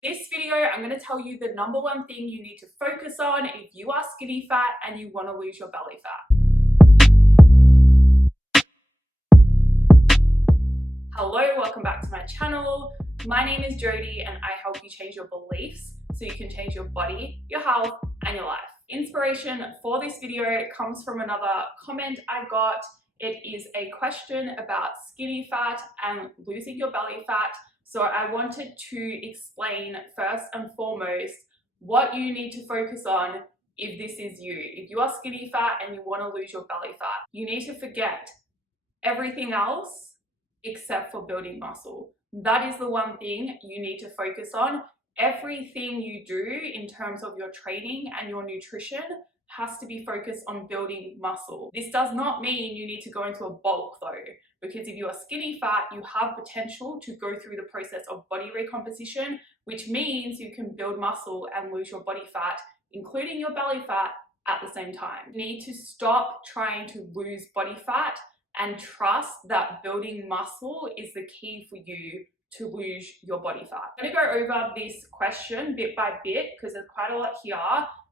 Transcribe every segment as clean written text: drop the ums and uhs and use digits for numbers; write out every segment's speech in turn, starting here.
This video, I'm going to tell you the number one thing you need to focus on if you are skinny fat and you want to lose your belly fat. Hello, welcome back to my channel. My name is Jody and I help you change your beliefs so you can change your body, your health, and your life. Inspiration for this video comes from another comment I got. It is a question about skinny fat and losing your belly fat. So I wanted to explain first and foremost what you need to focus on if this is you. If you are skinny fat and you want to lose your belly fat, you need to forget everything else except for building muscle. That is the one thing you need to focus on. Everything you do in terms of your training and your nutrition has to be focused on building muscle. This does not mean you need to go into a bulk though, because if you are skinny fat, you have potential to go through the process of body recomposition, which means you can build muscle and lose your body fat, including your belly fat, at the same time. You need to stop trying to lose body fat and trust that building muscle is the key for you to lose your body fat. I'm going to go over this question bit by bit because there's quite a lot here,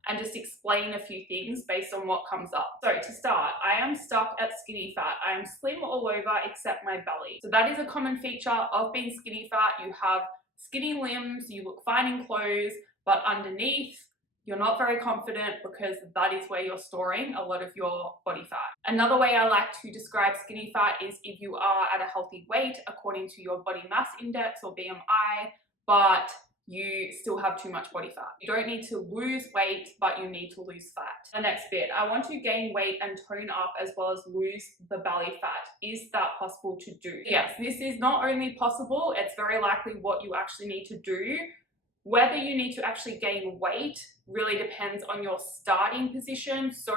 and just explain a few things based on what comes up. So to start, I am stuck at skinny fat. I am slim all over except my belly. So that is a common feature of being skinny fat. You have skinny limbs, you look fine in clothes, but underneath, you're not very confident because that is where you're storing a lot of your body fat. Another way I like to describe skinny fat is if you are at a healthy weight according to your body mass index or BMI, but you still have too much body fat. You don't need to lose weight, but you need to lose fat. The next bit, I want to gain weight and tone up as well as lose the belly fat. Is that possible to do? Yes, this is not only possible, it's very likely what you actually need to do. Whether you need to actually gain weight really depends on your starting position. So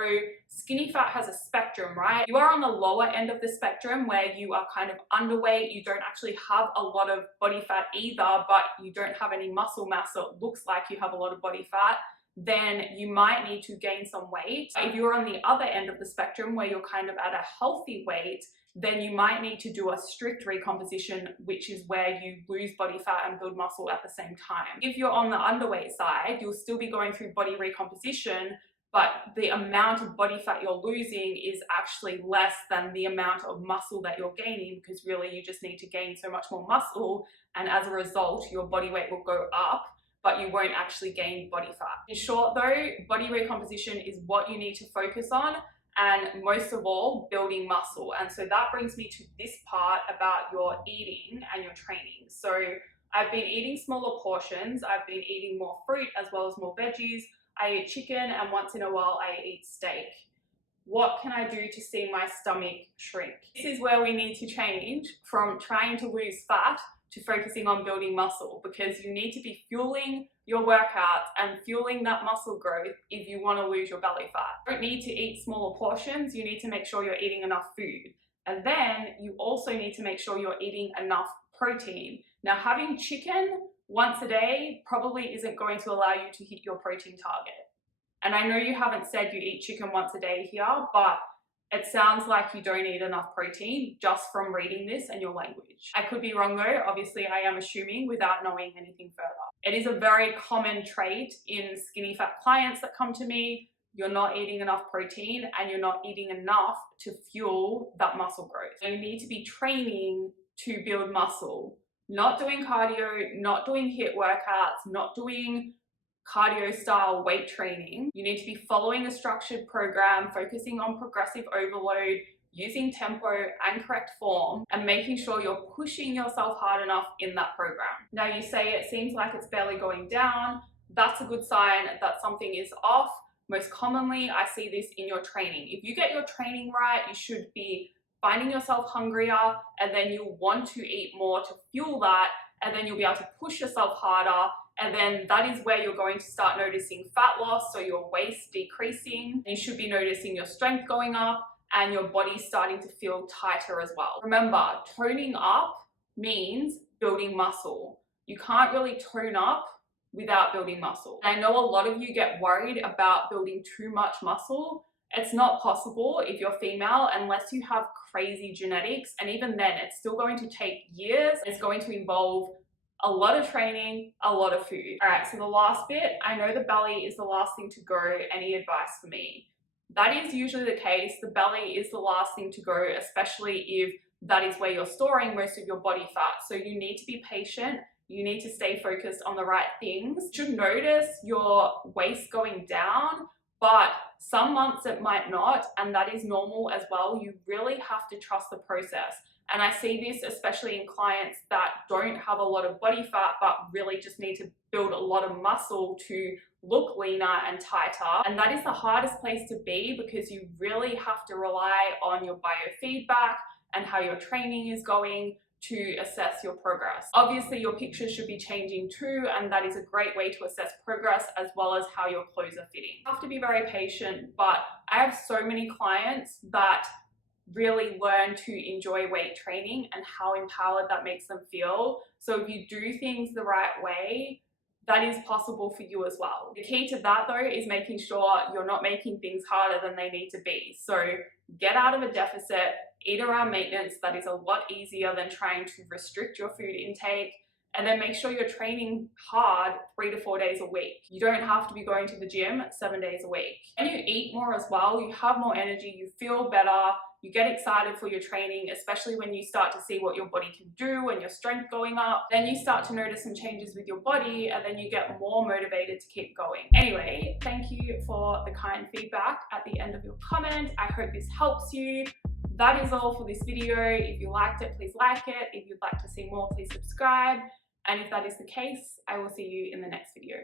skinny fat has a spectrum, right? You are on the lower end of the spectrum where you are kind of underweight. You don't actually have a lot of body fat either, but you don't have any muscle mass, so it looks like you have a lot of body fat. Then you might need to gain some weight. If you're on the other end of the spectrum where you're kind of at a healthy weight, then you might need to do a strict recomposition, which is where you lose body fat and build muscle at the same time. If you're on the underweight side, you'll still be going through body recomposition, but the amount of body fat you're losing is actually less than the amount of muscle that you're gaining, because really you just need to gain so much more muscle, and as a result, your body weight will go up, but you won't actually gain body fat. In short though, body recomposition is what you need to focus on, and most of all, building muscle. And so that brings me to this part about your eating and your training. So I've been eating smaller portions. I've been eating more fruit as well as more veggies. I eat chicken, and once in a while I eat steak. What can I do to see my stomach shrink? This is where we need to change from trying to lose fat to focusing on building muscle, because you need to be fueling your workouts and fueling that muscle growth if you want to lose your belly fat. You don't need to eat smaller portions, you need to make sure you're eating enough food. And then you also need to make sure you're eating enough protein. Now, having chicken once a day probably isn't going to allow you to hit your protein target. And I know you haven't said you eat chicken once a day here, but it sounds like you don't eat enough protein just from reading this and your language. I could be wrong though, obviously I am assuming without knowing anything further. It is a very common trait in skinny fat clients that come to me. You're not eating enough protein and you're not eating enough to fuel that muscle growth. So you need to be training to build muscle, not doing cardio, not doing HIIT workouts, not doing cardio style weight training. You need to be following a structured program, focusing on progressive overload, using tempo and correct form, and making sure you're pushing yourself hard enough in that program. Now you say it seems like it's barely going down. That's a good sign that something is off. Most commonly, I see this in your training. If you get your training right, you should be finding yourself hungrier, and then you'll want to eat more to fuel that, and then you'll be able to push yourself harder. And then that is where you're going to start noticing fat loss, so your waist decreasing. You should be noticing your strength going up and your body starting to feel tighter as well. Remember, toning up means building muscle. You can't really tone up without building muscle. And I know a lot of you get worried about building too much muscle. It's not possible if you're female unless you have crazy genetics, and even then it's still going to take years. It's going to involve a lot of training, a lot of food. All right, so the last bit, I know the belly is the last thing to go. Any advice for me? That is usually the case. The belly is the last thing to go, especially if that is where you're storing most of your body fat. So you need to be patient. You need to stay focused on the right things. You should notice your waist going down, but some months it might not, and that is normal as well. You really have to trust the process. And I see this especially in clients that don't have a lot of body fat, but really just need to build a lot of muscle to look leaner and tighter. And that is the hardest place to be, because you really have to rely on your biofeedback and how your training is going to assess your progress. Obviously, your pictures should be changing too, and that is a great way to assess progress, as well as how your clothes are fitting. You have to be very patient, but I have so many clients that really learn to enjoy weight training and how empowered that makes them feel. So if you do things the right way, that is possible for you as well. The key to that though is making sure you're not making things harder than they need to be. So get out of a deficit, eat around maintenance. That is a lot easier than trying to restrict your food intake. And then make sure you're training hard 3 to 4 days a week. You don't have to be going to the gym 7 days a week. When you eat more as well, you have more energy, you feel better, you get excited for your training, especially when you start to see what your body can do and your strength going up. Then you start to notice some changes with your body, and then you get more motivated to keep going. Anyway, thank you for the kind feedback at the end of your comment. I hope this helps you. That is all for this video. If you liked it, please like it. If you'd like to see more, please subscribe. And if that is the case, I will see you in the next video.